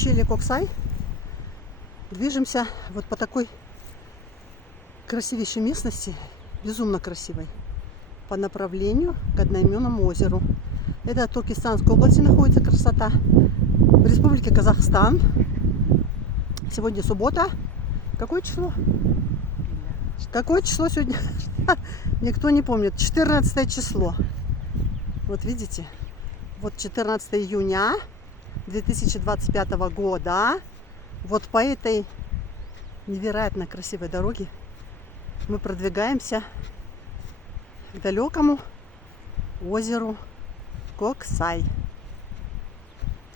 ущелье Коксай. Движемся вот по такой красивейшей местности, безумно красивой, по направлению к одноименному озеру. Это в Туркестанской области находится красота, в республике Казахстан. Сегодня суббота. Какое число? Какое число сегодня? Никто не помнит. 14 число. Вот видите? Вот 14 июня 2025 года. Вот по этой невероятно красивой дороге мы продвигаемся к далекому озеру Коксай,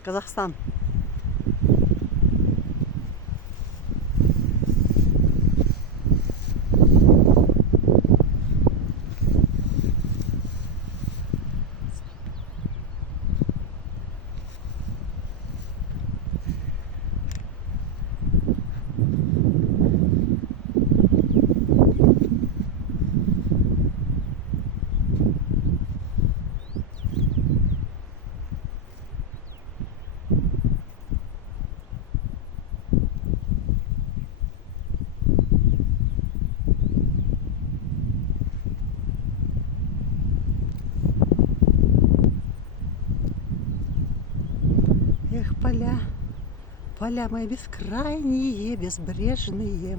Казахстан. Эх, поля, поля мои бескрайние, безбрежные.